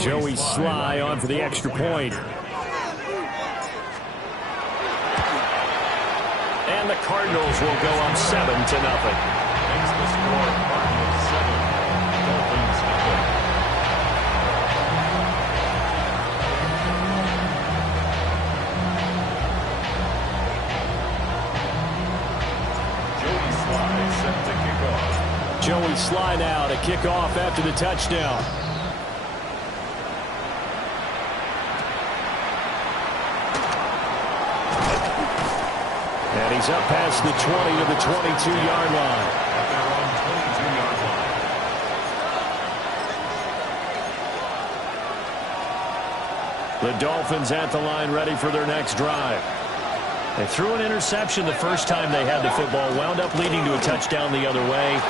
Joey Sly on for the extra point. And the Cardinals will go up 7-0. Makes the score Cardinals 7, Dolphins nothing. Joey Sly set to kick off. Joey Sly now to kick off after the touchdown. And he's up past the 20 to the 22-yard line. At their own 22-yard line. The Dolphins at the line ready for their next drive. They threw an interception the first time they had the football, wound up leading to a touchdown the other way.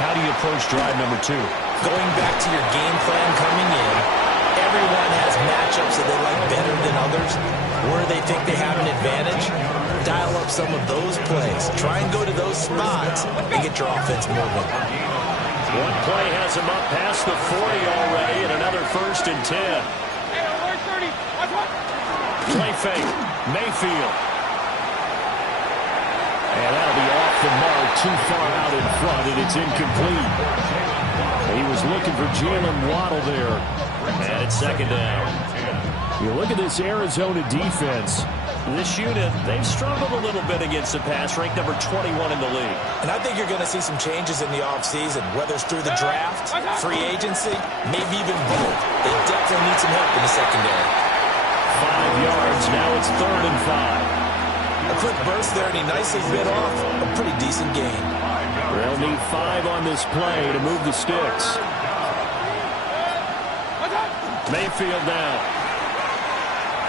How do you approach drive number 2? Going back to your game plan coming in, everyone has matchups that they like better than others, where they think they have an advantage. Dial up some of those plays. Try and go to those spots and get your offense moving. One play has him up past the 40 already, and another 1st and 10. Play fake. Mayfield. And that'll be off the mark, too far out in front, and it's incomplete. He was looking for Jalen Waddle there. And it's 2nd down. You look at this Arizona defense. This unit, they've struggled a little bit against the pass, ranked number 21 in the league. And I think you're going to see some changes in the offseason, whether it's through the draft, free agency, maybe even both. They definitely need some help in the secondary. 5 yards, now it's 3rd and 5. A quick burst there, and he nicely bit off a pretty decent gain. They'll need 5 on this play to move the sticks. Mayfield now.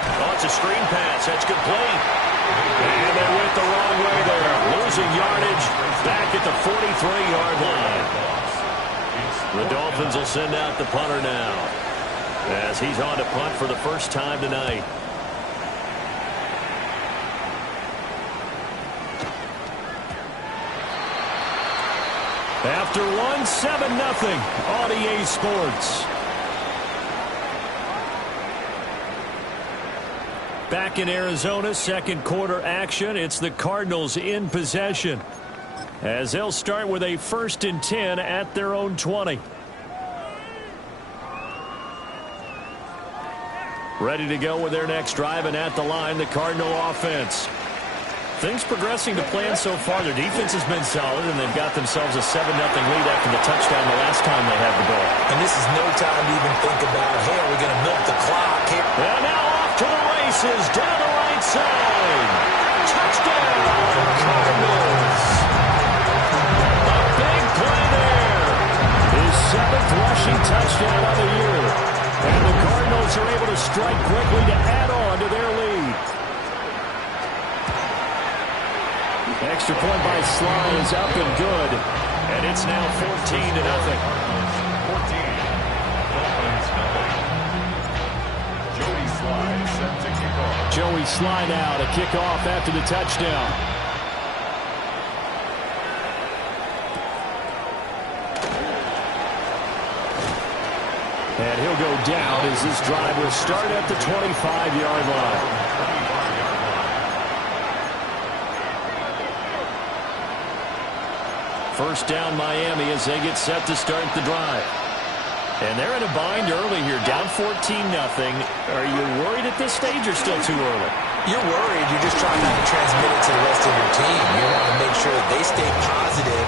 Oh, it's a screen pass. That's complete. And they went the wrong way there. Losing yardage back at the 43-yard line. The Dolphins will send out the punter now, as he's on to punt for the first time tonight. After one, 7-0 on EA Sports. Back in Arizona, second quarter action. It's the Cardinals in possession, as they'll start with a 1st and 10 at their own 20. Ready to go with their next drive, and at the line, the Cardinal offense. Things progressing to plan so far. Their defense has been solid, and they've got themselves a 7-0 lead after the touchdown the last time they had the ball. And this is no time to even think about, hey, are we going to milk the clock here? And now off to the races, down the right side. Touchdown, Cardinals. A big play there. His 7th rushing touchdown of the year. And the Cardinals are able to strike quickly to add on to their lead. Extra point by Sly is up and good. And it's now 14-0. 14. Dolphins nothing. Joey Sly set to kick off. Joey Sly now to kick off after the touchdown. And he'll go down as this drive will start at the 25-yard line. First down Miami as they get set to start the drive. And they're in a bind early here, down 14-0. Are you worried at this stage or still too early? You're worried. You're just trying not to transmit it to the rest of your team. You want to make sure that they stay positive.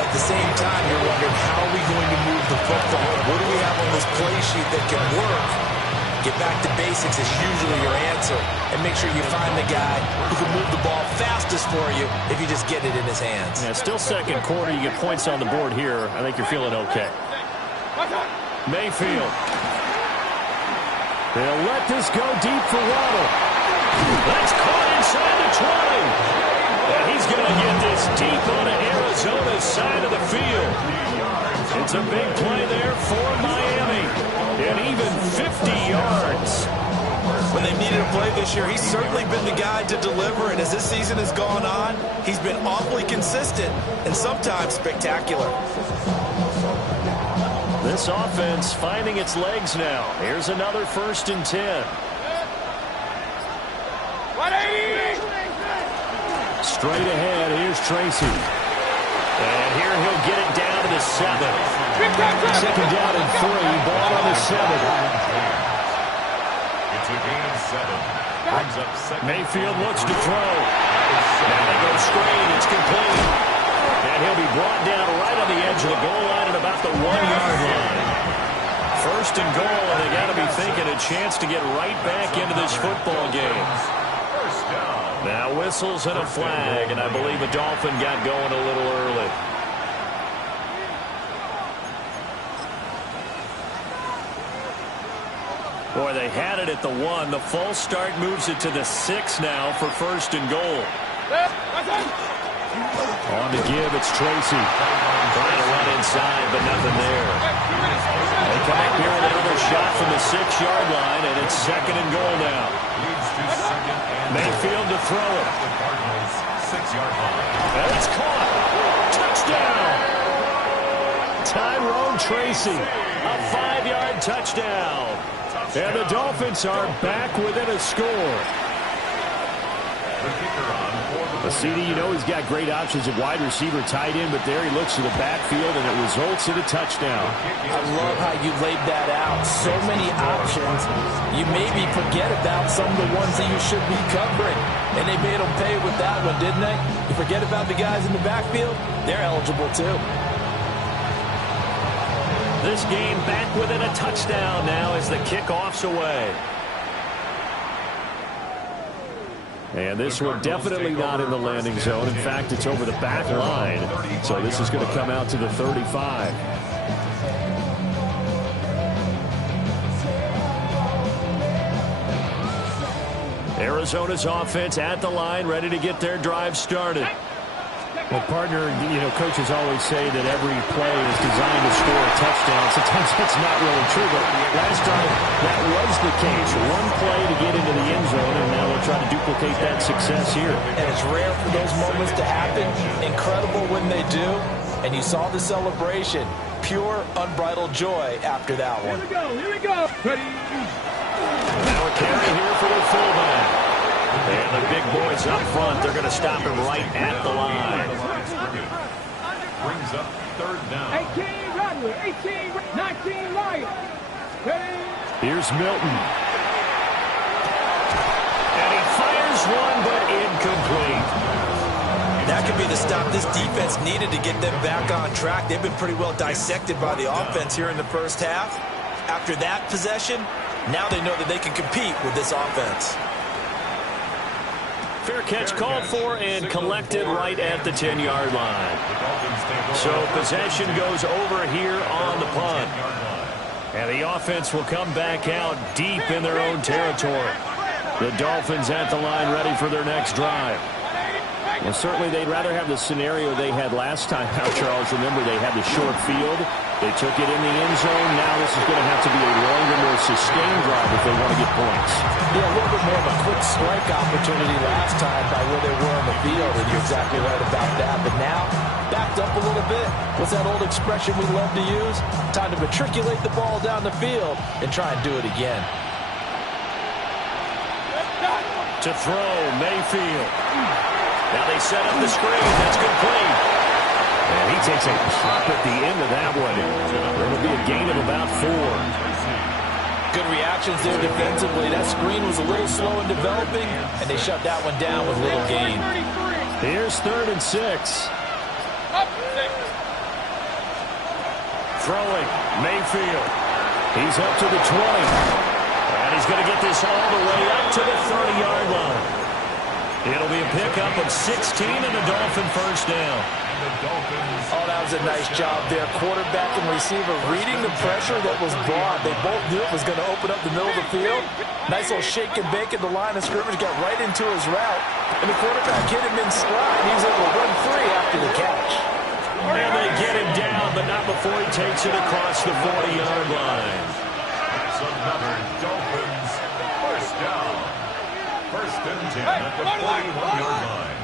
But at the same time, you're wondering, how are we going to move the football? What do we have on this play sheet that can work? Get back to basics is usually your answer. And make sure you find the guy who can move the ball fastest for you if you just get it in his hands. Yeah, still second quarter. You get points on the board here. I think you're feeling okay. Mayfield. They'll let this go deep for Waddle. That's caught inside the 20. And he's going to get this deep on Arizona's side of the field. It's a big play there for Miami. And even 50 yards. When they needed a play this year, he's certainly been the guy to deliver. And as this season has gone on, he's been awfully consistent and sometimes spectacular. This offense finding its legs now. Here's another 1st and 10. Straight ahead, here's Tracy. And here he'll get it down to the 7. 2nd down and 3, ball on the 7. It's a gain of 7. Brings up second. Mayfield looks to throw. And they go screen, it's complete. And he'll be brought down right on the edge of the goal line at about the 1-yard line. 1st and goal, and they got to be thinking a chance to get right back into this football game. Now whistles and a flag, and I believe a Dolphin got going a little early. Boy, they had it at the 1. The false start moves it to the 6 now for 1st and goal. On to give, it's Tracy. Trying to run inside, but nothing there. They come up here with another shot from the 6-yard line, and it's 2nd and goal now. Mayfield to throw it. 6-yard line. And it's caught. Touchdown. Tyrone Tracy. A 5-yard touchdown. And the Dolphins are back within a score. A CD, you know, he's got great options at wide receiver, tight end, but there he looks to the backfield, and it results in a touchdown. I love how you laid that out. So many options. You maybe forget about some of the ones that you should be covering. And they made them pay with that one, didn't they? You forget about the guys in the backfield, they're eligible too. This game back within a touchdown now as the kickoff's away. And this one definitely not in the landing zone. In fact, it's over the back line. So this is going to come out to the 35. Arizona's offense at the line, ready to get their drive started. Well, partner, you know, coaches always say that every play is designed to score a touchdown. Sometimes that's not really true, but last time that was the case. One play to get into the end zone, and now they'll try to duplicate that success here. And it's rare for those moments to happen. Incredible when they do. And you saw the celebration. Pure, unbridled joy after that one. Here we go. Ready? Now a carry here for the fullback. And the big boys up front, they're going to stop him right at the line. Brings up 3rd down. 18 Radley, 18, 19 Lions. Here's Milton. And he fires one, but incomplete. That could be the stop this defense needed to get them back on track. They've been pretty well dissected by the offense here in the first half. After that possession, now they know that they can compete with this offense. Fair catch called for and collected right at the 10-yard line. So possession goes over here on the punt. And the offense will come back out deep in their own territory. The Dolphins at the line ready for their next drive. Well, certainly they'd rather have the scenario they had last time out, Charles. Remember, they had the short field. They took it in the end zone. Now this is going to have to be a longer, more sustained drive if they want to get points. Yeah, a little bit more of a quick strike opportunity last time by where they were on the field, and you're exactly right about that. But now, backed up a little bit. What's that old expression we love to use? Time to matriculate the ball down the field and try and do it again. To throw, Mayfield. Now they set up the screen. That's complete. And he takes a pop at the end of that one. It'll be a gain of about 4. Good reactions there defensively. That screen was a little slow in developing, and they shut that one down with little gain. Here's 3rd and 6. Throwing, Mayfield. He's up to the 20. And he's going to get this all the way up to the 30-yard line. It'll be a pickup of 16 and a Dolphin first down. Oh, that was a nice job there. Quarterback and receiver reading the pressure that was brought. They both knew it was going to open up the middle of the field. Nice little shake and bake at the line of scrimmage. Got right into his route. And the quarterback hit him in stride. He was able to run free after the catch. And they get him down, but not before he takes it across the 40-yard line. That's another Dolphins first down. 1st and 10 at the 41-yard line.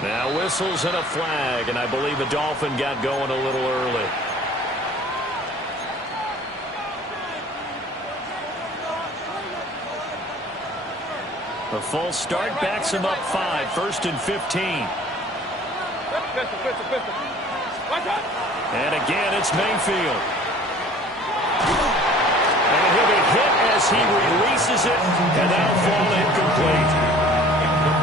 Now whistles and a flag, and I believe the Dolphin got going a little early. The full start backs him up 5, 1st and 15. And again, it's Mayfield. And he'll be hit as he releases it, and that'll fall incomplete.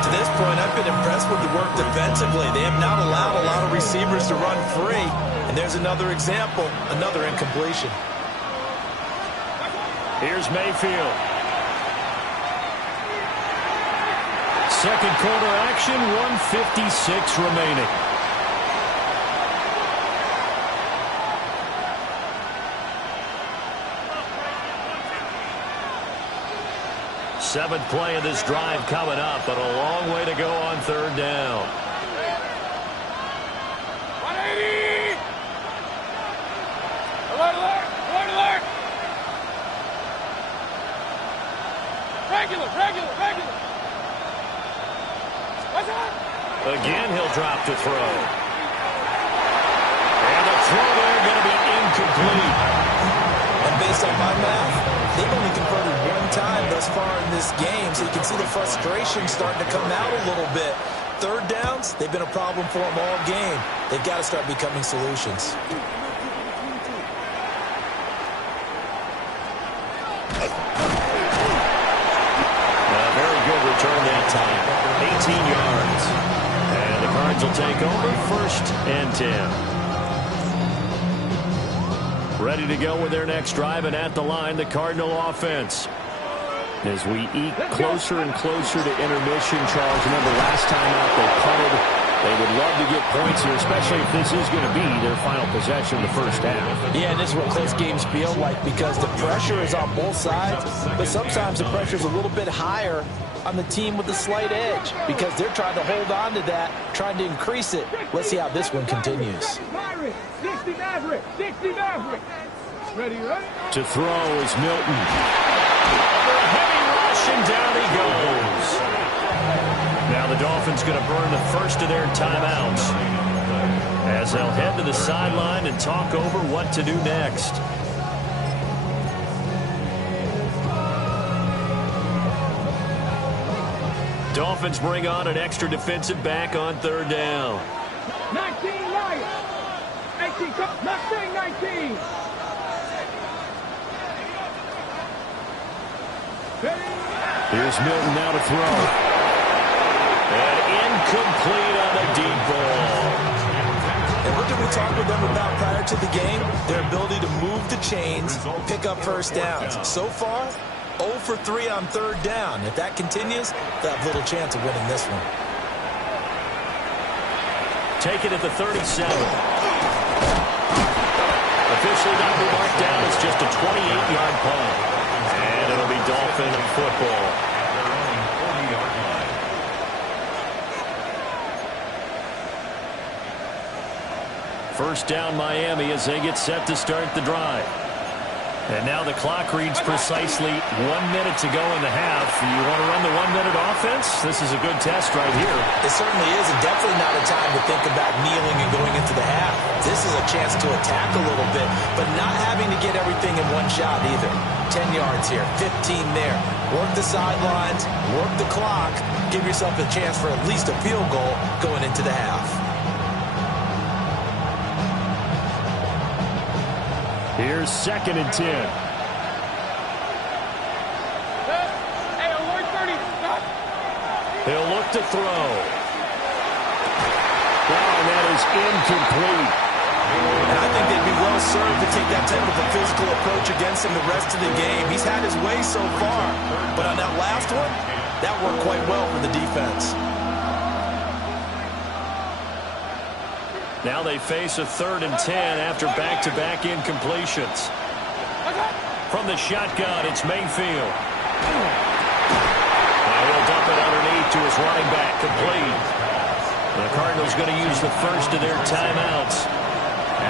To this point, I've been impressed with the work defensively. They have not allowed a lot of receivers to run free. And there's another example, another incompletion. Here's Mayfield. Second quarter action, 1:56 remaining. Seventh play of this drive coming up, but a long way to go on 3rd down. 180! Alert, alert! Alert, alert! Regular! What's up? Again, he'll drop to throw. And the throw there going to be incomplete. And based on my math, they've only converted one time thus far in this game, so you can see the frustration starting to come out a little bit. 3rd downs, they've been a problem for them all game. They've got to start becoming solutions. Very good return that time. 18 yards. And the Cards will take over 1st and 10. Ready to go with their next drive, and at the line, the Cardinal offense. As we eke closer and closer to intermission, Charles, remember last time out they punted. They would love to get points here, especially if this is going to be their final possession of the first half. Yeah, and this is what close games feel like, because the pressure is on both sides, but sometimes the pressure is a little bit higher on the team with the slight edge, because they're trying to hold on to that, trying to increase it. Let's see how this one continues. 60 Maverick! Ready? To throw is Milton. Under a heavy rush, and down he goes. Now the Dolphins going to burn the first of their timeouts, as they'll head to the sideline and talk over what to do next. Dolphins bring on an extra defensive back on 3rd down. 19 Lions! 18, not saying 19! Here's Milton now to throw. And incomplete on the deep ball. And what did we talk with them about prior to the game? Their ability to move the chains, pick up first downs. So far, 0 for 3 on 3rd down. If that continues, they'll have little chance of winning this one. Take it at the 37. Officially not be marked down. It's just a 28-yard punt. And it'll be Dolphin football. First down Miami as they get set to start the drive. And now the clock reads precisely 1 minute to go in the half. You want to run the 1 minute offense? This is a good test right here. It certainly is, and definitely not a time to think about kneeling and going into the half. This is a chance to attack a little bit, but not having to get everything in one shot either. 10 yards here, 15 there. Work the sidelines, work the clock, give yourself a chance for at least a field goal going into the half. Here's 2nd and 10. Hey, alert 30, stop! He'll look to throw. Wow, and that is incomplete. And I think they'd be well served to take that type of a physical approach against him the rest of the game. He's had his way so far, but on that last one, that worked quite well for the defense. Now they face a 3rd and 10 after back-to-back incompletions. From the shotgun, it's Mayfield. Now he'll dump it underneath to his running back, complete. The Cardinals going to use the first of their timeouts,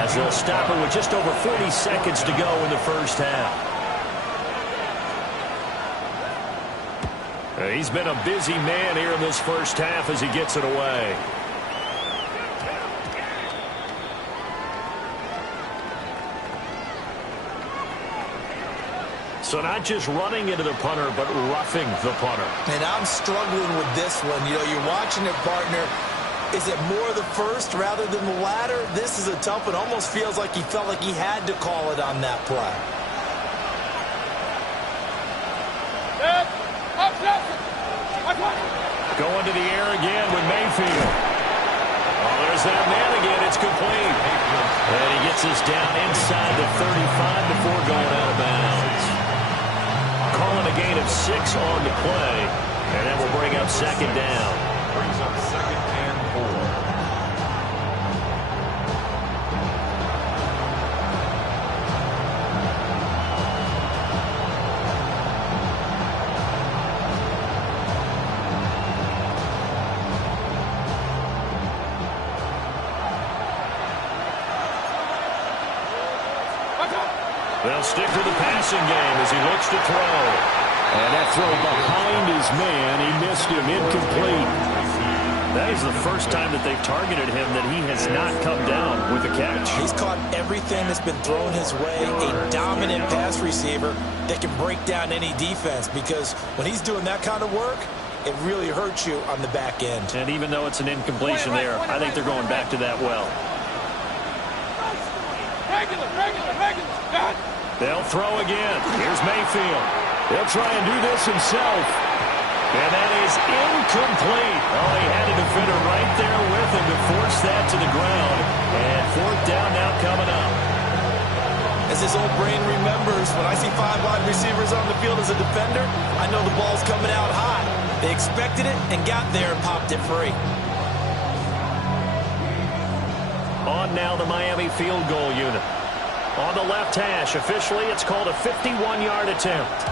as they'll stop it with just over 40 seconds to go in the first half. He's been a busy man here in this first half as he gets it away. So not just running into the punter, but roughing the punter. And I'm struggling with this one. You know, you're watching it, partner. Is it more the first rather than the latter? This is a tough one. Almost feels like he felt like he had to call it on that play. Going to the air again with Mayfield. Oh, there's that man again. It's complete. And he gets us down inside the 35 before going out of bounds. Calling a gain of 6 on the play. And that will bring up second down. Brings up second and 4. They'll stick to the passing game as he looks to throw. And that throw behind his man, he missed him, incomplete. That is the first time that they've targeted him that he has not come down with a catch. He's caught everything that's been thrown his way. A dominant pass receiver that can break down any defense, because when he's doing that kind of work, it really hurts you on the back end. And even though it's an incompletion there, I think they're going back to that well. Regular. They'll throw again. Here's Mayfield. He'll try and do this himself. And that is incomplete. Oh, he had a defender right there with him to force that to the ground. And fourth down now coming up. As his old brain remembers, when I see 5 wide receivers on the field as a defender, I know the ball's coming out high. They expected it and got there and popped it free. On now the Miami field goal unit. On the left hash, officially it's called a 51-yard attempt.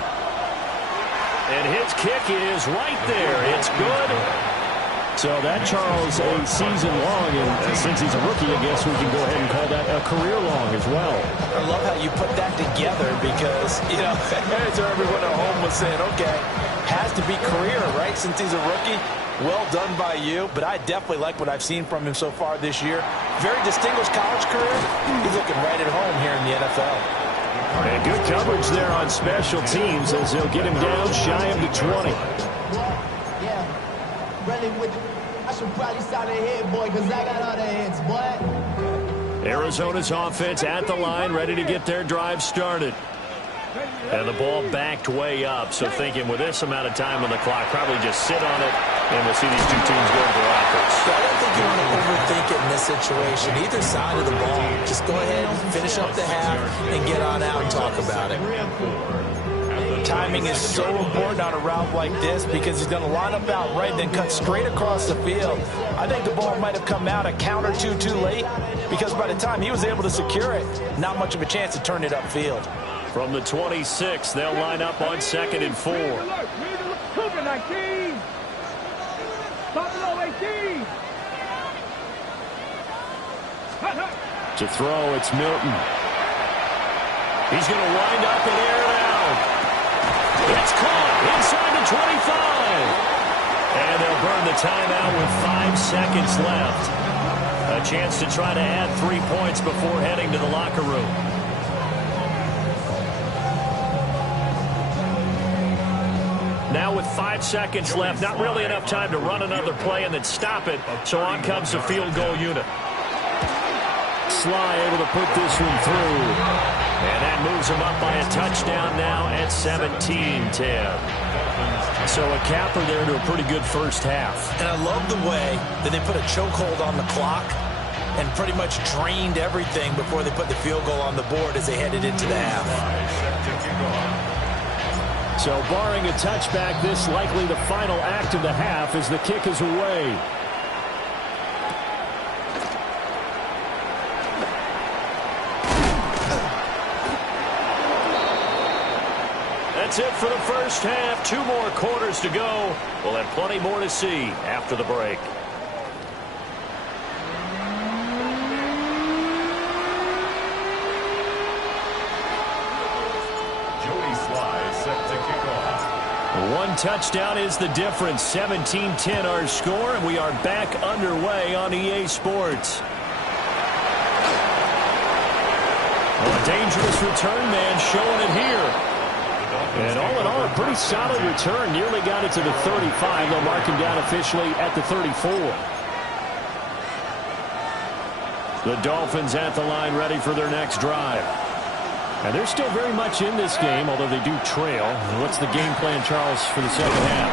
And his kick is right there. It's good. So that, Charles, a season long, and since he's a rookie, I guess we can go ahead and call that a career long as well. I love how you put that together because, you know, as everyone at home was saying, okay, has to be career, right, since he's a rookie. Well done by you, but I definitely like what I've seen from him so far this year. Very distinguished college career. He's looking right at home here in the NFL. And good coverage there on special teams as they'll get him down shy of the 20. Yeah, really I should probably start ahead, boy, because I got other hands, boy. Arizona's offense at the line, ready to get their drive started. And the ball backed way up, so thinking with this amount of time on the clock, probably just sit on it, and we'll see these two teams going for offense. I don't think you want to overthink it in this situation. Either side of the ball, just go ahead and finish up the half and get on out and talk about it. Timing is so important on a route like this because he's going to line up out right, then cut straight across the field. I think the ball might have come out a count or two too late because by the time he was able to secure it, not much of a chance to turn it upfield. From the 26, they'll line up on 2nd and 4. Cougar 19. Buffalo 18. To throw, it's Milton. He's going to wind up and air it out. It's caught inside the 25. And they'll burn the timeout with 5 seconds left. A chance to try to add 3 points before heading to the locker room. Now with 5 seconds left, not really enough time to run another play and then stop it. So on comes the field goal unit. Sly able to put this one through. And that moves him up by a touchdown now at 17-10. So a capper there to a pretty good first half. And I love the way that they put a chokehold on the clock and pretty much drained everything before they put the field goal on the board as they headed into the half. So barring a touchback, this likely the final act of the half as the kick is away. That's it for the first half. 2 more quarters to go. We'll have plenty more to see after the break. One touchdown is the difference. 17-10 our score, and we are back underway on EA Sports. Well, a dangerous return man showing it here. And all in all, a pretty solid return. Nearly got it to the 35. They'll mark him down officially at the 34. The Dolphins at the line ready for their next drive. And they're still very much in this game, although they do trail. What's the game plan, Charles, for the second half?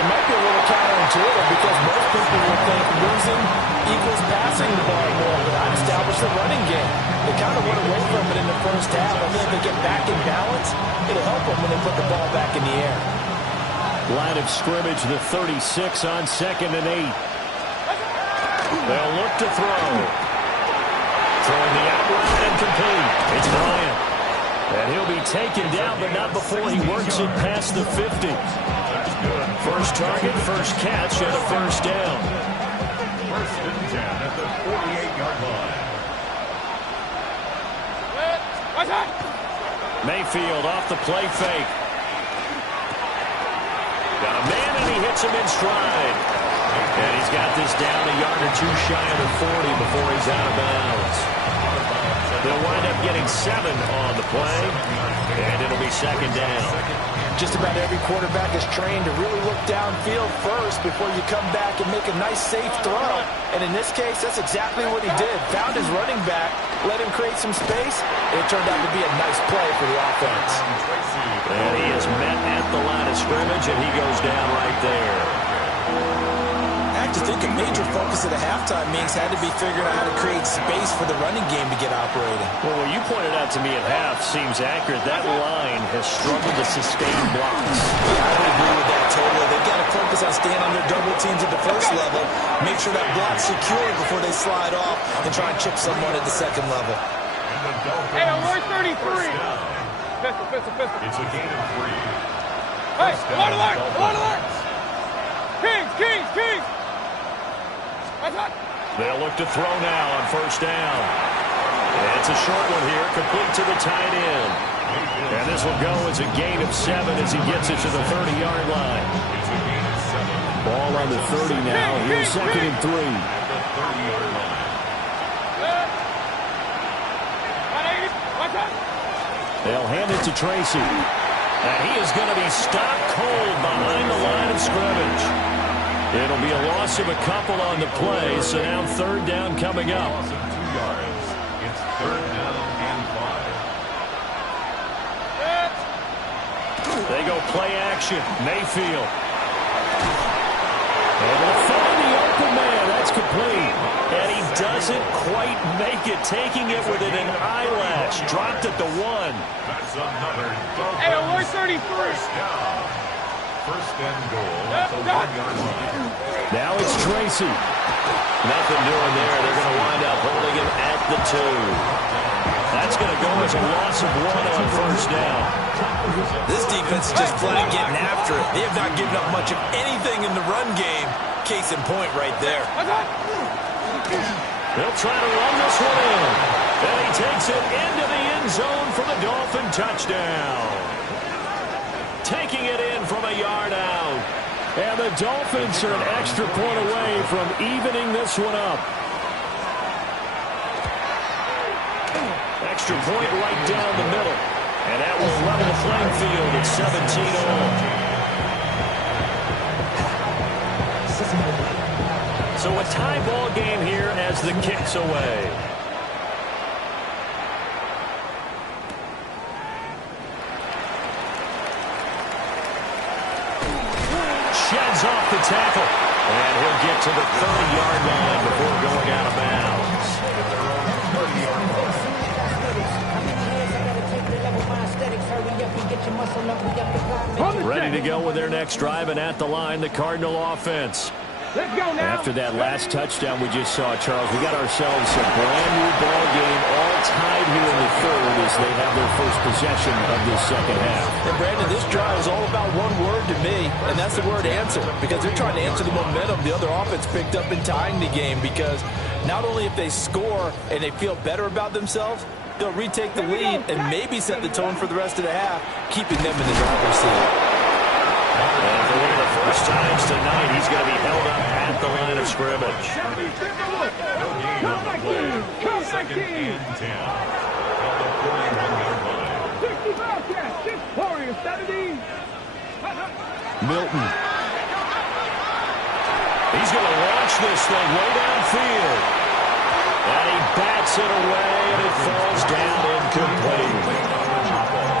It might be a little counterintuitive because most people would think losing equals passing the ball more, but I'd establish the running game. They kind of went away from it in the first half. I mean, if they get back in balance, it'll help them when they put the ball back in the air. Line of scrimmage, the 36 on 2nd and 8. They'll look to throw. Throwing the out route and complete. It's Bryant. And he'll be taken down, but not before he works it past the 50. First target, first catch, and a first down. First and 10 at the 48-yard line. Mayfield off the play fake. Got a man, and he hits him in stride. And he's got this down a yard or two shy of the 40 before he's out of bounds. They'll wind up getting 7 on the play, and it'll be second down. Just about every quarterback is trained to really look downfield first before you come back and make a nice, safe throw. And in this case, that's exactly what he did. Found his running back, let him create some space, and it turned out to be a nice play for the offense. And he is met at the line of scrimmage, and he goes down right there. I have to think a major focus at the halftime means had to be figuring out how to create space for the running game to get operating. Well, what you pointed out to me at half seems accurate. That line has struggled to sustain blocks. Yeah, I would agree with that totally. They've got to focus on staying on their double teams at the first level, make sure that block's secure before they slide off and try and chip someone at the second level. Hey, we're 33. Pistol. It's a gain of 3. Hey, alert! Kings! They'll look to throw now on first down. And it's a short one here, complete to the tight end. And this will go as a gain of 7 as he gets it to the 30-yard line. Ball on the 30 now. Here's 2nd and 3. They'll hand it to Tracy. And he is going to be stopped cold behind the line of scrimmage. It'll be a loss of a couple on the play, so now 3rd down coming up. Loss of 2 yards. It's 3rd down and 5. They go play action. Mayfield. And they'll find the open man. That's complete. And he doesn't quite make it, taking it within an eyelash. Dropped at the 1. That's another Dolphin. Hey, we're 33. First down. First and goal at the 1-yard line. Now it's Tracy. Nothing doing there. They're going to wind up holding him at the 2. That's going to go as a loss of 1 on first down. This defense is just flat getting after it. They have not given up much of anything in the run game. Case in point right there. They'll try to run this one in. And he takes it into the end zone for the Dolphin touchdown. Taking it in from a yard out. And the Dolphins are an extra point away from evening this one up. Extra point right down the middle. And that will level the playing field at 17 all. So a tie ball game here as the kick's away. Sheds off the tackle. And he'll get to the 30-yard line before going out of bounds. Ready to go with their next drive, and at the line, the Cardinal offense. Let's go now. After that last touchdown we just saw, Charles, we got ourselves a brand new ball game, all tied here in the 3rd as they have their first possession of this second half. And Brandon, this drive is all about one word to me, and that's the word answer, because they're trying to answer the momentum the other offense picked up in tying the game, because not only if they score and they feel better about themselves, they'll retake the lead and maybe set the tone for the rest of the half, keeping them in the driver's seat. And for one of the first times tonight, he's going to be held up at the line of scrimmage. No gain on the play. 2nd and 10 at the 41-yard line. Milton. He's going to launch this thing way downfield. And he bats it away, and it falls down incomplete.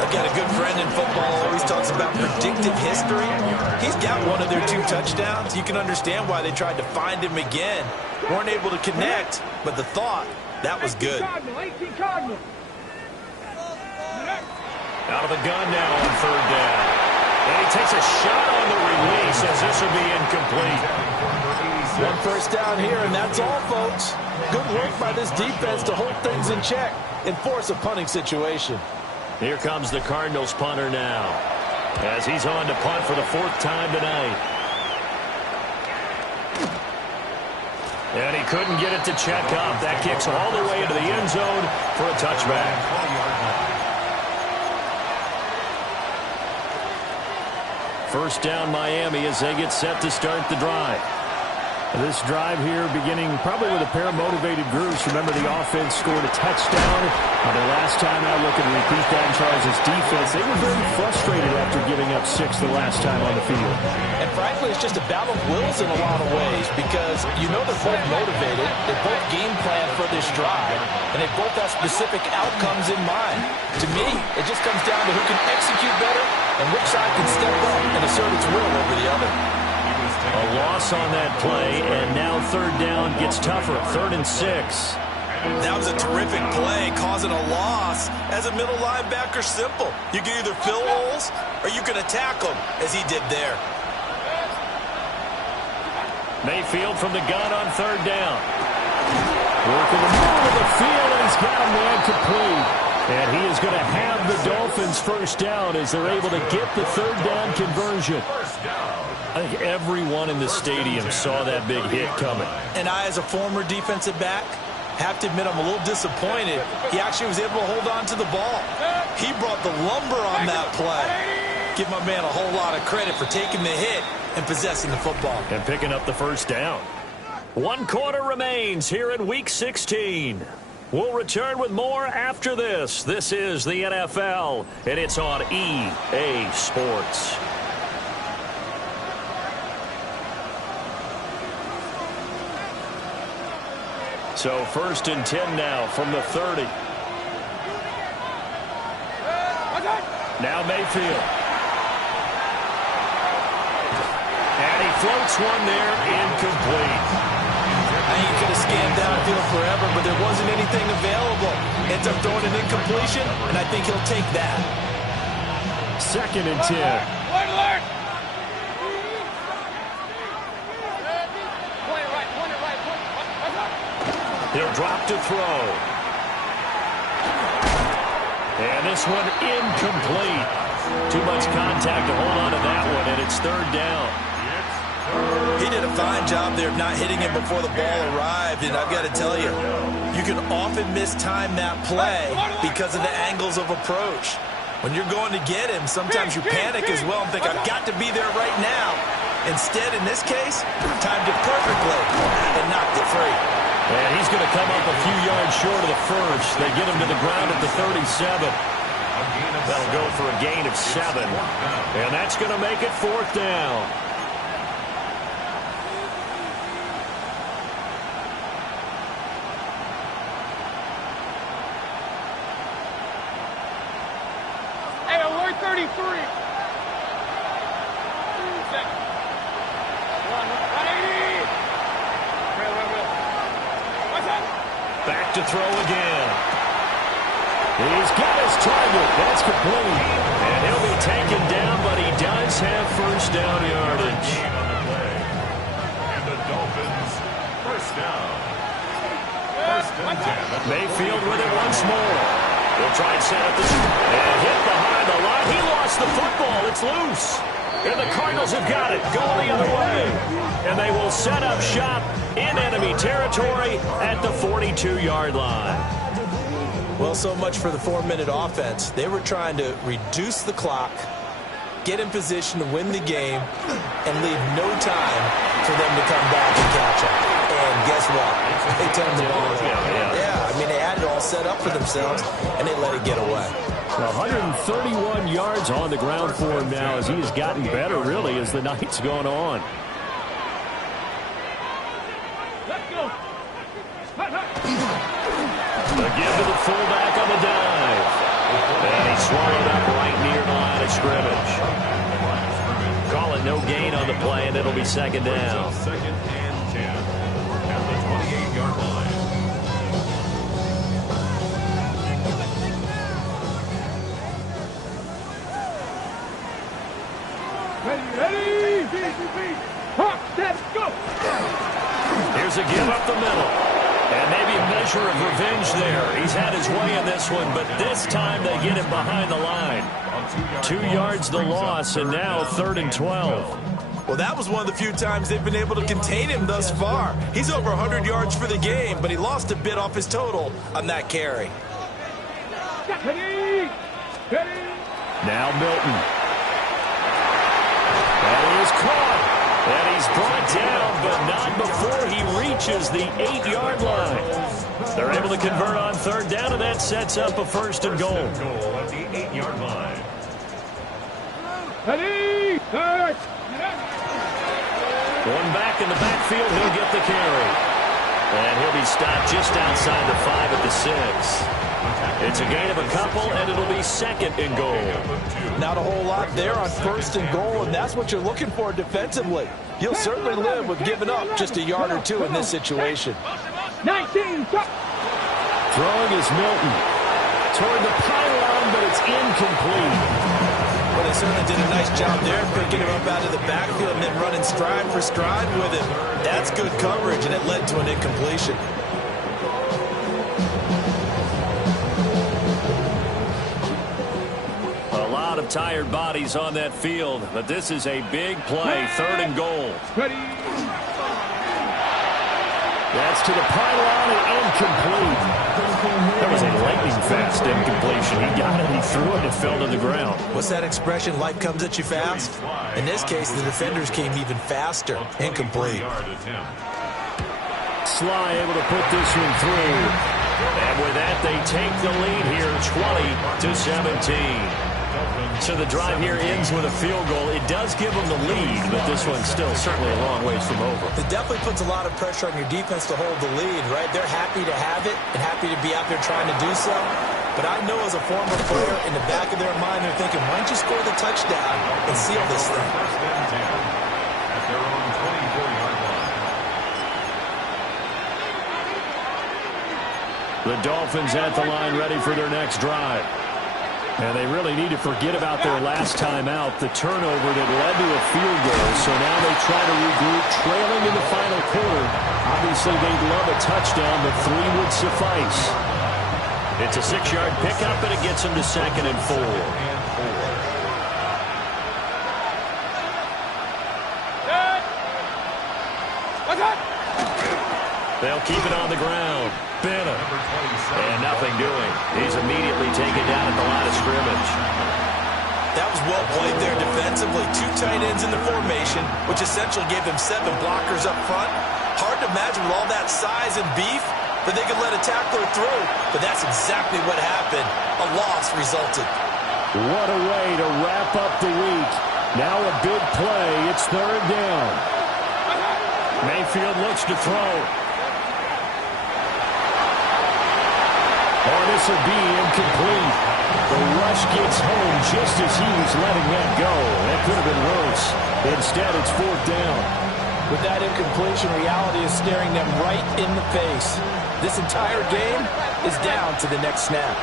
I've got a good friend in football, always talks about predictive history. He's got one of their 2 touchdowns. You can understand why they tried to find him again. Weren't able to connect, but the thought, that was good. Out Out of the gun now on 3rd down. And he takes a shot on the release as this will be incomplete. 1 first down here, and that's all, folks. Good work by this defense to hold things in check and force a punting situation. Here comes the Cardinals punter now, as he's on to punt for the 4th time tonight. And he couldn't get it to check up. That kicks all the way into the end zone for a touchback. First down Miami as they get set to start the drive. This drive here beginning probably with a pair of motivated groups. Remember, the offense scored a touchdown. The last time I look and repeat that in Charles' defense, they were very frustrated after giving up 6 the last time on the field. And frankly, it's just a battle of wills in a lot of ways because you know they're both motivated. They both game plan for this drive, and they both have specific outcomes in mind. To me, it just comes down to who can execute better and which side can step up and assert its will over the other. A loss on that play, and now 3rd down gets tougher. 3rd and 6. That was a terrific play, causing a loss. As a middle linebacker, simple. You can either fill holes or you can attack them, as he did there. Mayfield from the gun on 3rd down. Working the middle of the field, and he's got a man complete. And he is going to have the Dolphins' first down as they're able to get the 3rd down conversion. I think everyone in the stadium saw that big hit coming. And I, as a former defensive back, have to admit I'm a little disappointed. He actually was able to hold on to the ball. He brought the lumber on that play. Give my man a whole lot of credit for taking the hit and possessing the football. And picking up the first down. 1 quarter remains here in Week 16. We'll return with more after this. This is the NFL, and it's on EA Sports. So 1st and 10 now from the 30. Now Mayfield. And he floats one there, incomplete. I think he could have scanned downfield forever, but there wasn't anything available. Ends up throwing an incompletion, and I think he'll take that. 2nd and 10. He'll drop to throw. And this one incomplete. Too much contact to hold on to that one, and it's 3rd down. He did a fine job there of not hitting him before the ball arrived, and I've got to tell you, you can often mistime that play because of the angles of approach. When you're going to get him, sometimes you panic as well and think, I've got to be there right now. Instead, in this case, timed it perfectly and knocked it free. And he's going to come up a few yards short of the first. They get him to the ground at the 37. That'll go for a gain of 7. And that's going to make it 4th down. Hey, alert 33. 180. Back to throw again. He's got his target. That's complete. And he'll be taken down, but he does have first down yardage. And the Dolphins, first down. 1st and 10. Mayfield with it once more. They'll try and set up this. And hit behind the line. He lost the football. It's loose. And the Cardinals have got it. Going the other way. And they will set up shop in enemy territory at the 42-yard line. Well, so much for the 4-minute offense. They were trying to reduce the clock, get in position to win the game, and leave no time for them to come back and catch them. And guess what? They turned the ball over. Yeah, I mean, they had it all set up for themselves, and they let it get away. 131 yards on the ground for him now as he has gotten better, really, as the night's gone on. The give to the fullback on the dive. And he swallowed up right near the line of scrimmage. Call it no gain on the play, and it'll be second down. Second and 10 at the 28-yard line. Ready? Hop, step, go! Here's a give up the middle. And maybe a measure of revenge there. He's had his way in this one, but this time they get him behind the line. 2 yards the loss, and now 3rd and 12. Well, that was one of the few times they've been able to contain him thus far. He's over 100 yards for the game, but he lost a bit off his total on that carry. Ready? Now Milton. And he is caught. And he's brought down, but not before he reaches the 8-yard line. They're able to convert on 3rd down, and that sets up a 1st and goal. Goal at the 8-yard line. Ready? One back in the backfield, he'll get the carry. And he'll be stopped just outside the 5 at the 6. It's a gain of a couple, and it'll be 2nd and goal. Not a whole lot there on 1st and goal, and that's what you're looking for defensively. You'll certainly live with giving up just a yard or 2 in this situation. 19, go! Throwing is Milton. Toward the pylon, but it's incomplete. Well, they certainly did a nice job there, picking him up out of the backfield and then running stride for stride with him. That's good coverage, and it led to an incompletion. Tired bodies on that field, but this is a big play. 3rd and goal. Ready? That's to the pylon and incomplete. That was a lightning-fast incompletion. He got it, he threw it, and it fell to the ground. What's that expression, life comes at you fast? In this case, the defenders came even faster. Incomplete. Sly able to put this one through. And with that, they take the lead here, 20-17. So the drive here ends with a field goal. It does give them the lead, but this one's still certainly a long ways from over. It definitely puts a lot of pressure on your defense to hold the lead, right? They're happy to have it and happy to be out there trying to do so. But I know as a former player, in the back of their mind, they're thinking, why don't you score the touchdown and seal this thing? 1st and 10 at their own 24-yard line. The Dolphins at the line ready for their next drive. And they really need to forget about their last time out, the turnover that led to a field goal. So now they try to regroup, trailing in the final quarter. Obviously, they'd love a touchdown, but 3 would suffice. It's a 6-yard pickup, and it gets them to 2nd and 4. They'll keep it on the ground. Bennett. And nothing doing. He's immediately taken down at the line of scrimmage. That was well played there defensively. 2 tight ends in the formation, which essentially gave them 7 blockers up front. Hard to imagine with all that size and beef that they could let a tackler through. But that's exactly what happened. A loss resulted. What a way to wrap up the week. Now a big play. It's 3rd down. Mayfield looks to throw. Oh, this will be incomplete. The rush gets home just as he was letting that go. That could have been worse. Instead, it's 4th down. With that incompletion, reality is staring them right in the face. This entire game is down to the next snap.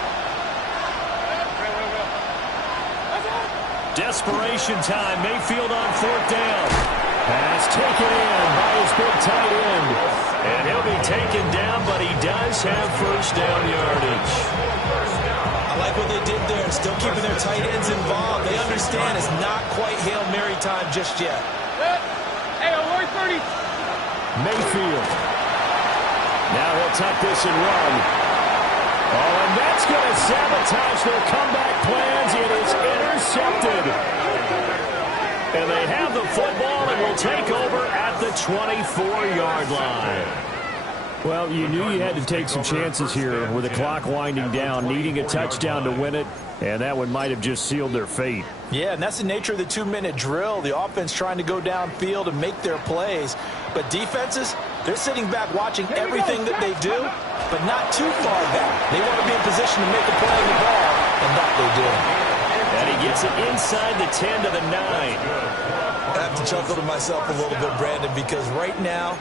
Desperation time. Mayfield on 4th down. Pass taken in by his big tight end. And he'll be taken down, but he does have 1st down yardage. I like what they did there, still keeping their tight ends involved. They understand it's not quite Hail Mary time just yet. Hey, alert 30. Mayfield. Now he'll tuck this and run. Oh, and that's going to sabotage their comeback plans. It is intercepted. And they have the football and will take over at the 24-yard line. Well, you knew you had to take some chances here with the clock winding down, needing a touchdown to win it, and that one might have just sealed their fate. Yeah, and that's the nature of the 2-minute drill. The offense trying to go downfield and make their plays. But defenses, they're sitting back watching everything that they do, but not too far back. They want to be in position to make a play on the ball, and that they do. And he gets it inside the 10 to the 9. I have to chuckle to myself a little bit, Brandon, because right now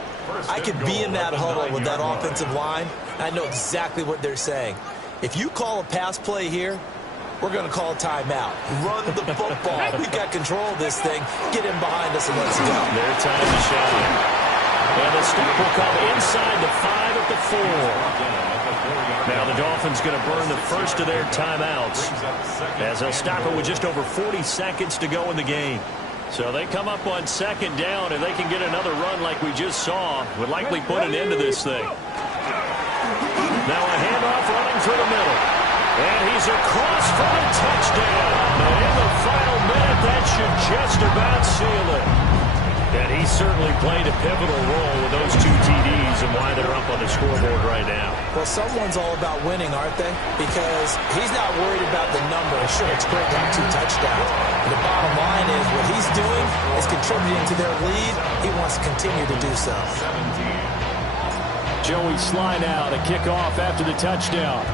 I could be in that huddle with that offensive line. I know exactly what they're saying. If you call a pass play here, we're going to call a timeout. Run the football. We've got control of this thing. Get in behind us and let's go. Their time to shine. And the stop will come inside the 5 at the 4. Now the Dolphins going to burn the first of their timeouts as they'll stop it with just over 40 seconds to go in the game. So they come up on second down, and they can get another run like we just saw. Would likely put an end to this thing. Now a handoff running through the middle. And he's across for a touchdown. And in the final minute, that should just about seal it. And he certainly played a pivotal role with those 2 TDs and why they're up on the scoreboard right now. Well, someone's all about winning, aren't they? Because he's not worried about the number. Sure, it's great to have 2 touchdowns. The bottom line is what he's doing is contributing to their lead. He wants to continue to do so. Joey Sly now to kick off after the touchdown.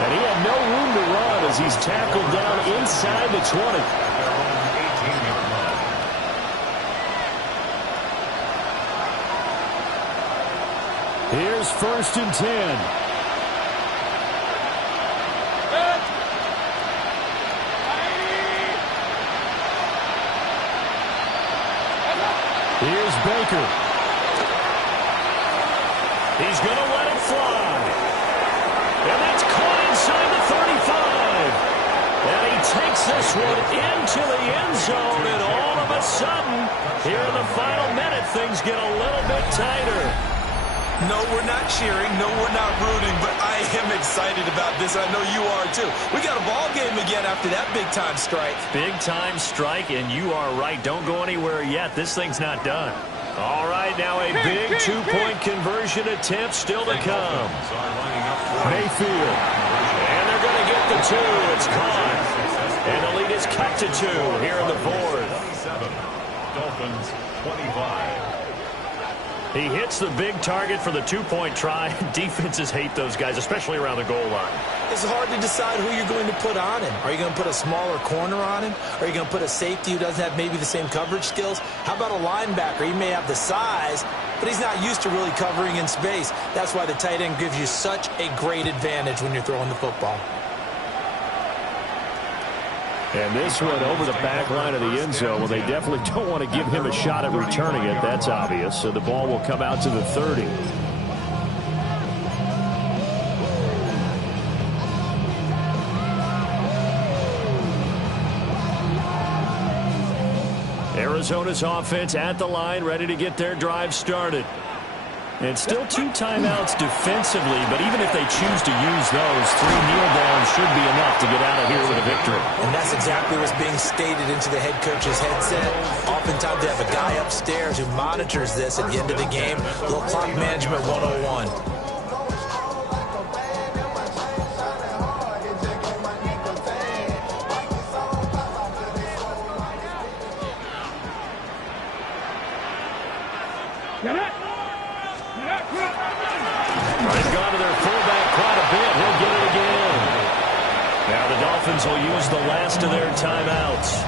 And he had no room to run as he's tackled down inside the 20. Here's 1st and 10. Here's Baker. He's going to let it fly. And that's caught inside the 35. And he takes this one into the end zone. And all of a sudden, here in the final minute, things get a little bit tighter. No, we're not cheering. No, we're not rooting. But I am excited about this. I know you are, too. We got a ball game again after that big-time strike. Big-time strike, and you are right. Don't go anywhere yet. This thing's not done. All right, now a big 2-point conversion attempt still to come. Mayfield. And they're going to get the 2. It's caught. And the lead is cut to 2 here in the 4th. Dolphins 25. He hits the big target for the 2-point try. Defenses hate those guys, especially around the goal line. It's hard to decide who you're going to put on him. Are you going to put a smaller corner on him? Are you going to put a safety who doesn't have maybe the same coverage skills? How about a linebacker? He may have the size, but he's not used to really covering in space. That's why the tight end gives you such a great advantage when you're throwing the football. And this one over the back line of the end zone. Well, they definitely don't want to give him a shot at returning it. That's obvious. So the ball will come out to the 30. Arizona's offense at the line, ready to get their drive started. And still 2 timeouts defensively, but even if they choose to use those, 3 kneel downs should be enough to get out of here with a victory. And that's exactly what's being stated into the head coach's headset. Oftentimes they have a guy upstairs who monitors this at the end of the game. A little clock management 101. They've gone to their fullback quite a bit. He'll get it again. Now the Dolphins will use the last of their timeouts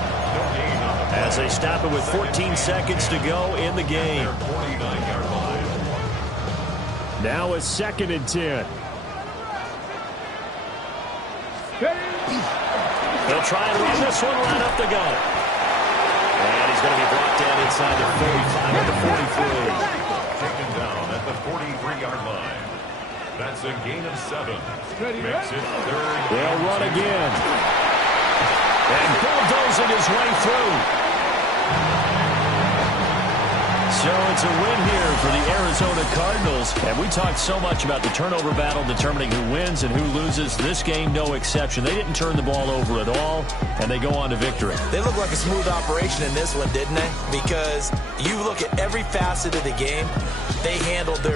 as they stop it with 14 seconds to go in the game. Now a 2nd and 10. They'll try and run this one right up the gut. And he's going to be brought down inside the 45 at the 43. Taken down at the 43-yard line. That's a gain of 7. Makes it 3rd. They'll run again. And bulldozing his way through. So it's a win here for the Arizona Cardinals. And we talked so much about the turnover battle determining who wins and who loses. This game, no exception. They didn't turn the ball over at all, and they go on to victory. They look like a smooth operation in this one, didn't they? Because you look at every facet of the game, they handled their